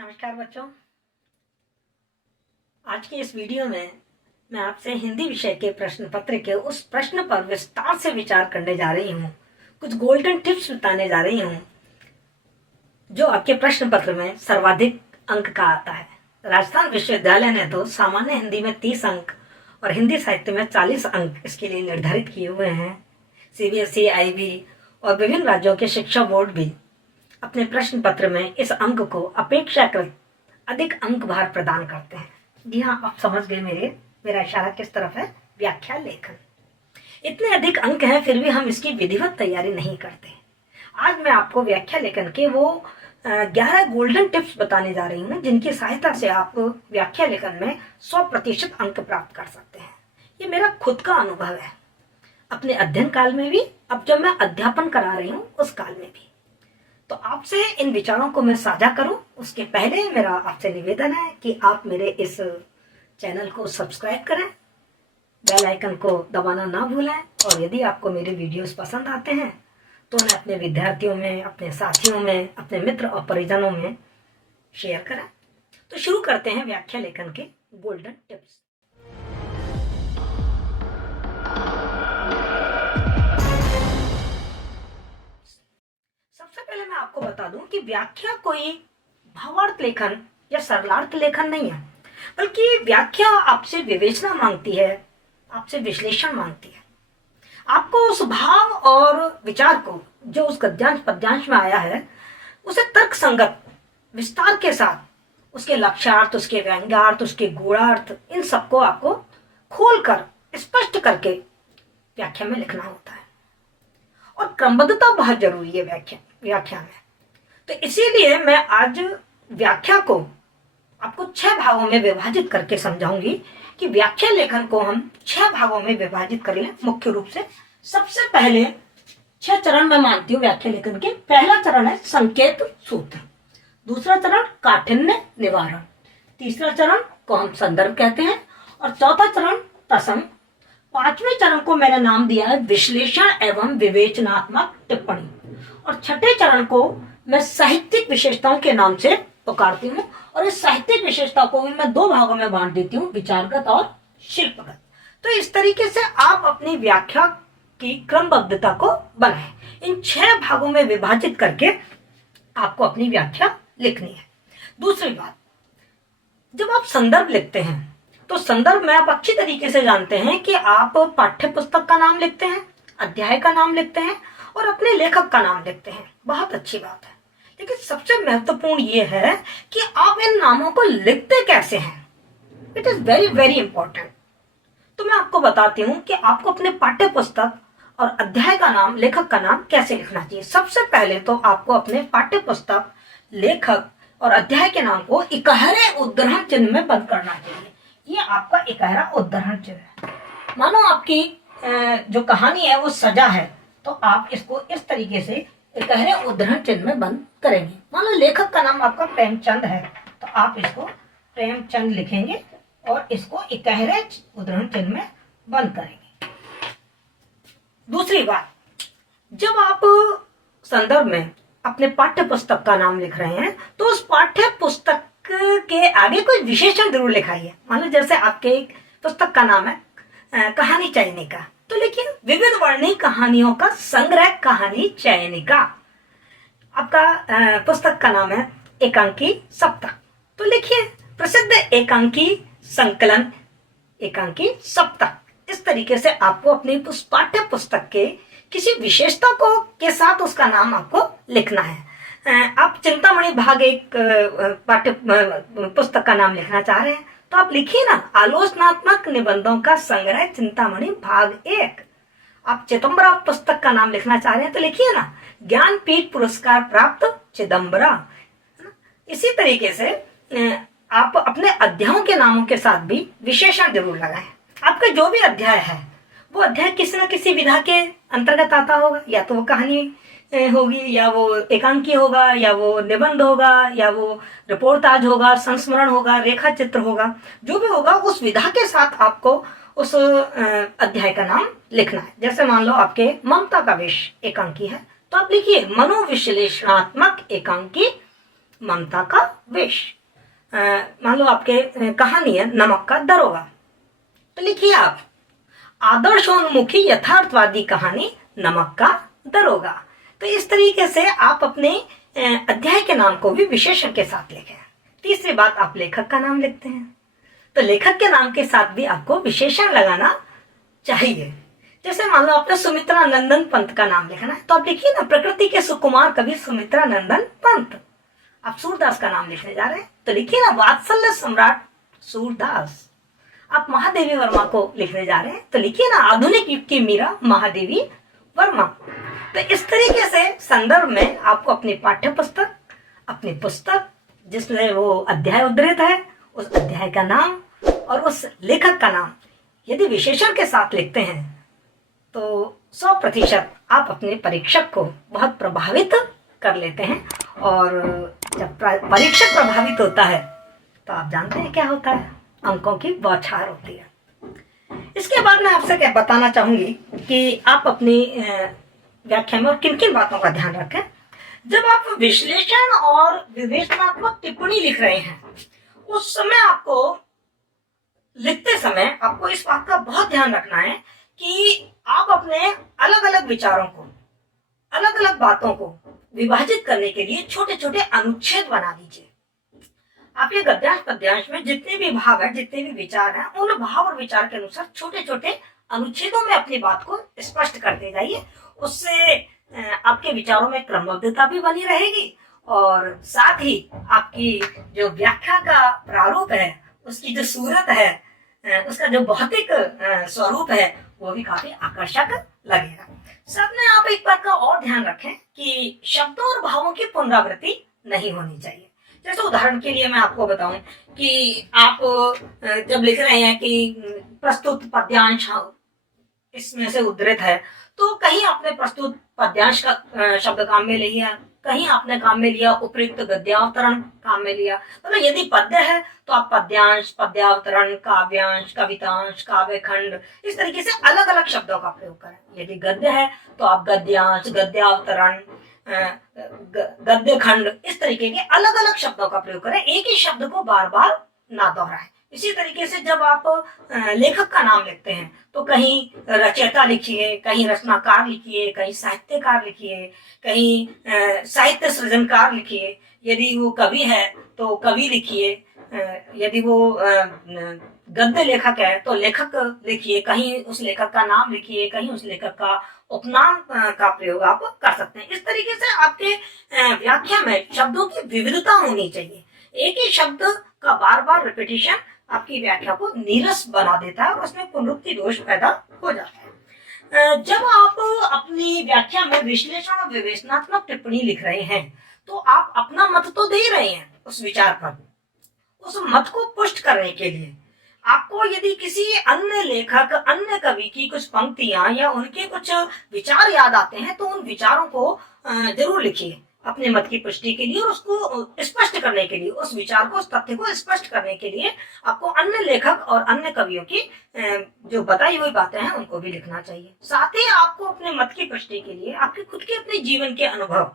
नमस्कार बच्चों। आज की इस वीडियो में मैं आपसे हिंदी विषय के प्रश्न पत्र के उस प्रश्न पर विस्तार से विचार करने जा रही हूँ। कुछ गोल्डन टिप्स बताने जा रही हूँ जो आपके प्रश्न पत्र में सर्वाधिक अंक का आता है। राजस्थान विश्वविद्यालय ने तो सामान्य हिंदी में 30 अंक और हिंदी साहित्य में 40 अंक इसके लिए निर्धारित किए हुए हैं। CBSE, IB और विभिन्न राज्यों के शिक्षा बोर्ड भी अपने प्रश्न पत्र में इस अंक को अपेक्षाकृत अधिक अंक भार प्रदान करते हैं। जी हाँ, आप समझ गए मेरा इशारा किस तरफ है। व्याख्या लेखन। इतने अधिक अंक हैं फिर भी हम इसकी विधिवत तैयारी नहीं करते। आज मैं आपको व्याख्या लेखन के वो 11 गोल्डन टिप्स बताने जा रही हूँ जिनकी सहायता से आप व्याख्या लेखन में 100% अंक प्राप्त कर सकते हैं। ये मेरा खुद का अनुभव है, अपने अध्ययन काल में भी, अब जब मैं अध्यापन करा रही हूँ उस काल में भी। तो आपसे इन विचारों को मैं साझा करूं उसके पहले मेरा आपसे निवेदन है कि आप मेरे इस चैनल को सब्सक्राइब करें, बेल आइकन को दबाना ना भूलें और यदि आपको मेरे वीडियोस पसंद आते हैं तो उन्हें अपने विद्यार्थियों में, अपने साथियों में, अपने मित्र और परिजनों में शेयर करें। तो शुरू करते हैं व्याख्या लेखन के गोल्डन टिप्स। सबसे पहले मैं आपको बता दूं कि व्याख्या कोई भावार्थ लेखन या सरलार्थ लेखन नहीं है, बल्कि व्याख्या आपसे विवेचना मांगती है, आपसे विश्लेषण मांगती है। आपको उस भाव और विचार को जो उस गद्यांश पद्यांश में आया है उसे तर्क संगत विस्तार के साथ उसके लक्ष्यार्थ, उसके व्यंग्यार्थ, उसके गूढ़ार्थ, इन सबको आपको खोलकर स्पष्ट करके व्याख्या में लिखना होता है। और क्रमबद्धता बहुत जरूरी है व्याख्या में। तो इसीलिए मैं आज व्याख्या को आपको 6 भागों में विभाजित करके समझाऊंगी कि व्याख्या लेखन को हम 6 भागों में विभाजित कर लें मुख्य रूप से। सबसे पहले 6 चरण मैं मानती हूँ व्याख्या लेखन के। पहला चरण है संकेत सूत्र, दूसरा चरण काठिन्य निवारण, तीसरा चरण को हम संदर्भ कहते हैं और चौथा चरण प्रसंग। 5वें चरण को मैंने नाम दिया है विश्लेषण एवं विवेचनात्मक टिप्पणी और 6ठे चरण को मैं साहित्यिक विशेषताओं के नाम से पुकारती हूँ। और इस साहित्यिक विशेषता को भी मैं 2 भागों में बांट देती हूँ, विचारगत और शिल्पगत। तो इस तरीके से आप अपनी व्याख्या की क्रमबद्धता को बनाएं। इन 6 भागों में विभाजित करके आपको अपनी व्याख्या लिखनी है। दूसरी बात, जब आप संदर्भ लिखते हैं तो संदर्भ में आप अच्छी तरीके से जानते हैं कि आप पाठ्य पुस्तक का नाम लिखते हैं, अध्याय का नाम लिखते हैं और अपने लेखक का नाम लिखते हैं। बहुत अच्छी बात है, लेकिन सबसे महत्वपूर्ण ये है कि आप इन नामों को लिखते कैसे हैं। It is very very important. तो मैं आपको बताती हूँ कि आपको अपने पाठ्य पुस्तक और अध्याय का नाम, लेखक का नाम कैसे लिखना चाहिए। सबसे पहले तो आपको अपने पाठ्य पुस्तक, लेखक और अध्याय के नाम को इकहरे उद्धरण चिन्ह में बंद करना चाहिए। ये आपका इकहरा उद्धरण चिन्ह है। मानो आपकी जो कहानी है वो सजा है तो आप इसको इस तरीके से इकहरे उद्धरण चिन्ह में बंद करेंगे। मानो लेखक का नाम आपका प्रेमचंद है तो आप इसको प्रेमचंद लिखेंगे और इसको इकहरे उद्धरण चिन्ह में बंद करेंगे। दूसरी बात, जब आप संदर्भ में अपने पाठ्य पुस्तक का नाम लिख रहे हैं तो उस पाठ्य पुस्तक के आगे कोई विशेषण जरूर लिखाइए। मान लो जैसे आपके पुस्तक का नाम है कहानी चयनिका, तो लिखिए विविध वर्णीय कहानियों का संग्रह कहानी चयनिका। आपका पुस्तक का नाम है एकांकी सप्ताह, तो लिखिए प्रसिद्ध एकांकी संकलन एकांकी सप्ताह। इस तरीके से आपको अपनी उस पाठ्य पुस्तक के किसी विशेषता को के साथ उसका नाम आपको लिखना है। आप चिंतामणि भाग 1 पाठ्य पुस्तक का नाम लिखना चाह रहे हैं तो आप लिखिए ना आलोचनात्मक निबंधों का संग्रह चिंतामणि भाग 1। आप चिदंबरा पुस्तक का नाम लिखना चाह रहे हैं तो लिखिए ना ज्ञानपीठ पुरस्कार प्राप्त चिदंबरा। इसी तरीके से आप अपने अध्यायों के नामों के साथ भी विशेषण जरूर लगाएं। आपका जो भी अध्याय है वो अध्याय किसी न किसी विधा के अंतर्गत आता होगा, या तो वो कहानी होगी, या वो एकांकी होगा, या वो निबंध होगा, या वो रिपोर्टाज होगा, संस्मरण होगा, रेखा चित्र होगा। जो भी होगा उस विधा के साथ आपको उस अध्याय का नाम लिखना है। जैसे मान लो आपके ममता का वेश एकांकी है तो आप लिखिए मनोविश्लेषणात्मक एकांकी ममता का वेश। मान लो आपके कहानी है नमक का दरोगा, तो लिखिए आप आदर्शोन्मुखी यथार्थवादी कहानी नमक का दरोगा। तो इस तरीके से आप अपने अध्याय के नाम को भी विशेषण के साथ लिखें। तीसरी बात, आप लेखक का नाम लिखते हैं तो लेखक के नाम के साथ भी आपको विशेषण लगाना चाहिए। जैसे मान लो आपने सुमित्रा नंदन पंत का नाम लिखना है तो आप लिखिए ना प्रकृति के सुकुमार कवि सुमित्रा नंदन पंत। आप सूरदास का नाम लिखने जा रहे हैं तो लिखिए ना वात्सल्य सम्राट सूरदास। आप महादेवी वर्मा को लिखने जा रहे हैं तो लिखिए ना आधुनिक युग की मीरा महादेवी वर्मा। तो इस तरीके से संदर्भ में आपको अपनी पाठ्य पुस्तक, अपनी पुस्तक जिसमें वो अध्याय उद्धृत है, उस अध्याय का नाम और उस लेखक का नाम यदि विशेषण के साथ लिखते हैं तो 100% आप अपने परीक्षक को बहुत प्रभावित कर लेते हैं। और जब परीक्षक प्रभावित होता है तो आप जानते हैं क्या होता है, अंकों की बौछार होती है। इसके बाद मैं आपसे क्या बताना चाहूंगी कि आप अपनी व्याख्या में और किन किन बातों का ध्यान रखें। जब आप विश्लेषण और विवेचनात्मक टिप्पणी लिख रहे हैं उस समय आपको लिखते समय आपको इस बात का बहुत ध्यान रखना है कि आप अपने अलग अलग विचारों को, अलग अलग बातों को विभाजित करने के लिए छोटे छोटे अनुच्छेद बना लीजिए। आप ये गद्यांश पद्यांश में जितने भी भाव है, जितने भी विचार हैं, उन भाव और विचार के अनुसार छोटे छोटे अनुच्छेदों में अपनी बात को स्पष्ट करते जाइए। उससे आपके विचारों में क्रमबद्धता भी बनी रहेगी और साथ ही आपकी जो व्याख्या का प्रारूप है, उसकी जो सूरत है, उसका जो भौतिक स्वरूप है वो भी काफी आकर्षक लगेगा। साथ में आप एक बात का और ध्यान रखें कि शब्दों और भावों की पुनरावृत्ति नहीं होनी चाहिए। जैसे उदाहरण के लिए मैं आपको बताऊं कि आप जब लिख रहे हैं कि प्रस्तुत पद्यांश इसमें से उद्धृत है तो कहीं आपने प्रस्तुत पद्यांश का शब्द काम में लिया, कहीं आपने काम में लिया उपयुक्त गद्यावतरण काम में लिया। मतलब यदि पद्य है तो आप पद्यांश, पद्यावतरण, काव्यांश, कवितांश, काव्यखंड, इस तरीके से अलग अलग शब्दों का प्रयोग करें। यदि गद्य है तो आप गद्यांश, गद्यावतरण, गद्य खंड, इस तरीके के अलग अलग शब्दों का प्रयोग करें, एक ही शब्द को बार बार ना दोहराएं। इसी तरीके से जब आप लेखक का नाम लिखते हैं तो कहीं रचयिता लिखिए, कहीं रचनाकार लिखिए, कहीं साहित्यकार लिखिए, कहीं साहित्य सृजनकार लिखिए। यदि वो कवि है तो कवि लिखिए, यदि वो गद्य लेखक है तो लेखक लिखिए, कहीं उस लेखक का नाम लिखिए, कहीं उस लेखक का उपनाम का प्रयोग आप कर सकते हैं। इस तरीके से आपके व्याख्या में शब्दों की विविधता होनी चाहिए। एक ही शब्द का बार बार रिपीटिशन आपकी व्याख्या को नीरस बना देता है और उसमें पुनरुक्ति दोष पैदा हो जाता है। जब आप अपनी व्याख्या में विश्लेषण और विवेचनात्मक टिप्पणी लिख रहे हैं तो आप अपना मत तो दे रहे हैं उस विचार पर। उस मत को पुष्ट करने के लिए आपको यदि किसी अन्य लेखक, अन्य कवि की कुछ पंक्तियां या उनके कुछ विचार याद आते हैं तो उन विचारों को जरूर लिखिए अपने मत की पुष्टि के लिए और उसको स्पष्ट करने के लिए, उस विचार को, उस तथ्य को स्पष्ट करने के लिए आपको अन्य लेखक और अन्य कवियों की जो बताई हुई बातें हैं उनको भी लिखना चाहिए। साथ ही आपको अपने मत की पुष्टि के लिए आपके खुद के अपने जीवन के अनुभव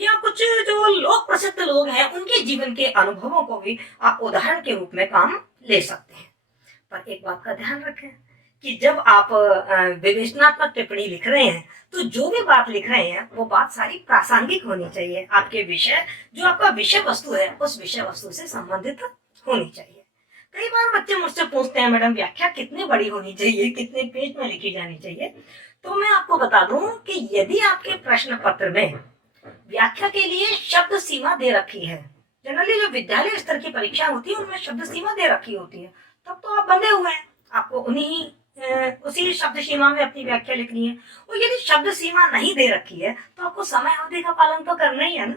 या कुछ जो लोक प्रसिद्ध लोग हैं उनके जीवन के अनुभवों को भी आप उदाहरण के रूप में काम ले सकते हैं। पर एक बात का ध्यान रखें कि जब आप विवेचनात्मक टिप्पणी लिख रहे हैं तो जो भी बात लिख रहे हैं वो बात सारी प्रासंगिक होनी चाहिए। आपके विषय, जो आपका विषय वस्तु है, उस विषय वस्तु से संबंधित होनी चाहिए। कई बार बच्चे मुझसे पूछते हैं मैडम व्याख्या कितनी बड़ी होनी चाहिए, कितने पेज में लिखी जानी चाहिए। तो मैं आपको बता दूं कि यदि आपके प्रश्न पत्र में व्याख्या के लिए शब्द सीमा दे रखी है, जनरली जो विद्यालय स्तर की परीक्षा होती है उनमें शब्द सीमा दे रखी होती है, तब तो आप बंधे हुए हैं, आपको उसी शब्द सीमा में अपनी व्याख्या लिखनी है। और यदि शब्द सीमा नहीं दे रखी है तो आपको समय अवधि का पालन तो करना ही है ना,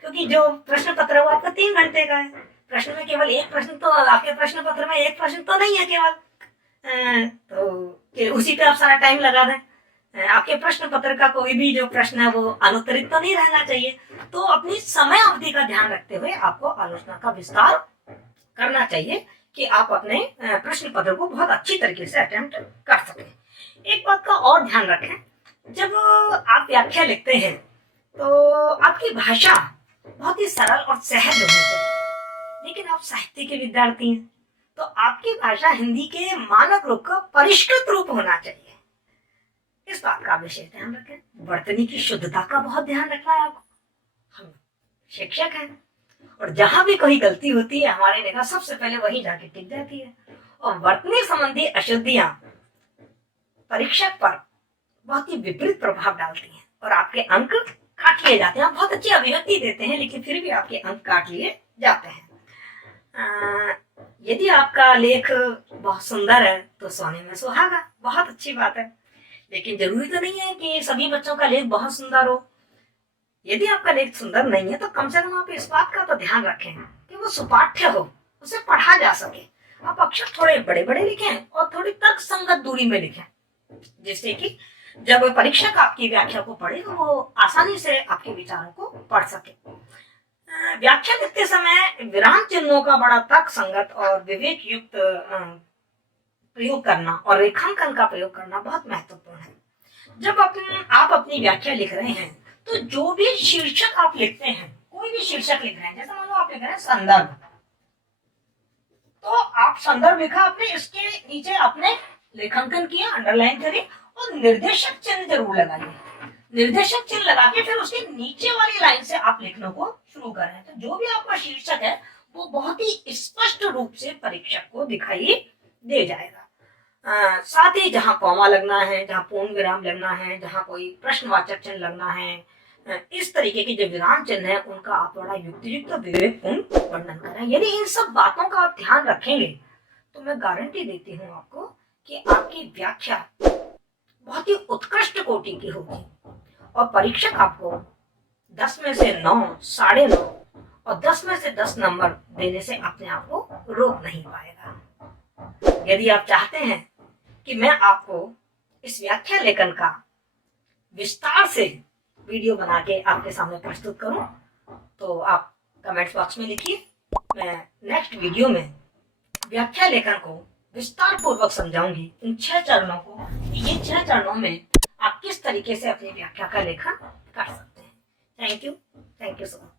क्योंकि जो प्रश्न पत्र है वो आपका 3 घंटे का है। प्रश्न में केवल एक प्रश्न, तो आपके प्रश्न पत्र में एक प्रश्न तो नहीं है केवल, तो उसी पे आप सारा टाइम लगा दें। आपके प्रश्न पत्र का कोई भी जो प्रश्न है वो अनुत्तरित तो नहीं रहना चाहिए। तो अपनी समय अवधि का ध्यान रखते हुए आपको आलोचना का विस्तार करना चाहिए कि आप अपने प्रश्न पत्र को बहुत अच्छी तरीके से अटेम्प्ट कर सकें। एक बात का और ध्यान रखें, जब आप व्याख्या लिखते हैं तो आपकी भाषा बहुत ही सरल और सहज होनी चाहिए। लेकिन आप साहित्य के विद्यार्थी हैं, तो आपकी भाषा हिंदी के मानक रूप का परिष्कृत रूप होना चाहिए। इस बात का विशेष ध्यान रखें। वर्तनी की शुद्धता का बहुत ध्यान रखना है आपको। हम शिक्षक हैं और जहां भी कोई गलती होती है हमारी निगाह सबसे पहले वही जाके टिक जाती है, और वर्तनी संबंधी अशुद्धियां परीक्षक पर बहुत ही विपरीत प्रभाव डालती हैं और आपके अंक काट लिए जाते हैं। आप बहुत अच्छी अभिव्यक्ति देते हैं लेकिन फिर भी आपके अंक काट लिए जाते हैं। यदि आपका लेख बहुत सुंदर है तो सोने में सुहागा, बहुत अच्छी बात है। लेकिन जरूरी तो नहीं है कि सभी बच्चों का लेख बहुत सुंदर हो। यदि आपका लेख सुंदर नहीं है तो कम से कम आप इस बात का तो ध्यान रखें कि वो सुपाठ्य हो, उसे पढ़ा जा सके। आप अक्षर थोड़े बड़े बड़े लिखें और थोड़ी तर्क संगत दूरी में लिखें, जिससे कि जब परीक्षक आपकी व्याख्या को पढ़े तो वो आसानी से आपके विचारों को पढ़ सके। व्याख्या लिखते समय विराम चिन्हों का बड़ा तर्क संगत और विवेक युक्त प्रयोग करना और रेखांकन का प्रयोग करना बहुत महत्वपूर्ण है। जब आप अपनी व्याख्या लिख रहे हैं तो जो भी शीर्षक आप लिखते हैं, कोई भी शीर्षक लिख रहे हैं, जैसे मान लो आप लिख रहे हैं संदर्भ, तो आप संदर्भ लिखा, आपने इसके नीचे आपने लेखांकन किया, अंडरलाइन करी और निर्देशक चिन्ह जरूर लगाइए। निर्देशक चिन्ह लगा के फिर उसके नीचे वाली लाइन से आप लिखने को शुरू करें, तो जो भी आपका शीर्षक है वो बहुत ही स्पष्ट रूप से परीक्षक को दिखाई दे जाएगा। साथ ही जहां कॉमा लगना है, जहां पूर्ण विराम लगना है, जहां कोई प्रश्नवाचक चिन्ह लगना है, इस तरीके के जो विराम चिन्ह है उनका आप बड़ा युक्तियुक्त विवेकपूर्ण वर्णन करें। यदि इन सब बातों का आप ध्यान रखेंगे तो मैं गारंटी देती हूँ आपको कि आपकी व्याख्या बहुत ही उत्कृष्ट कोटि की होगी और परीक्षक आपको 10 में से 9, 9.5 और 10 में से 10 नंबर देने से अपने आप को रोक नहीं पाएगा। यदि आप चाहते हैं कि मैं आपको इस व्याख्या लेखन का विस्तार से वीडियो बना के आपके सामने प्रस्तुत करूं, तो आप कमेंट्स बॉक्स में लिखिए। मैं नेक्स्ट वीडियो में व्याख्या लेखन को विस्तार पूर्वक समझाऊंगी, इन 6 चरणों को। ये 6 चरणों में आप किस तरीके से अपनी व्याख्या का लेखन कर सकते हैं। Thank you so much.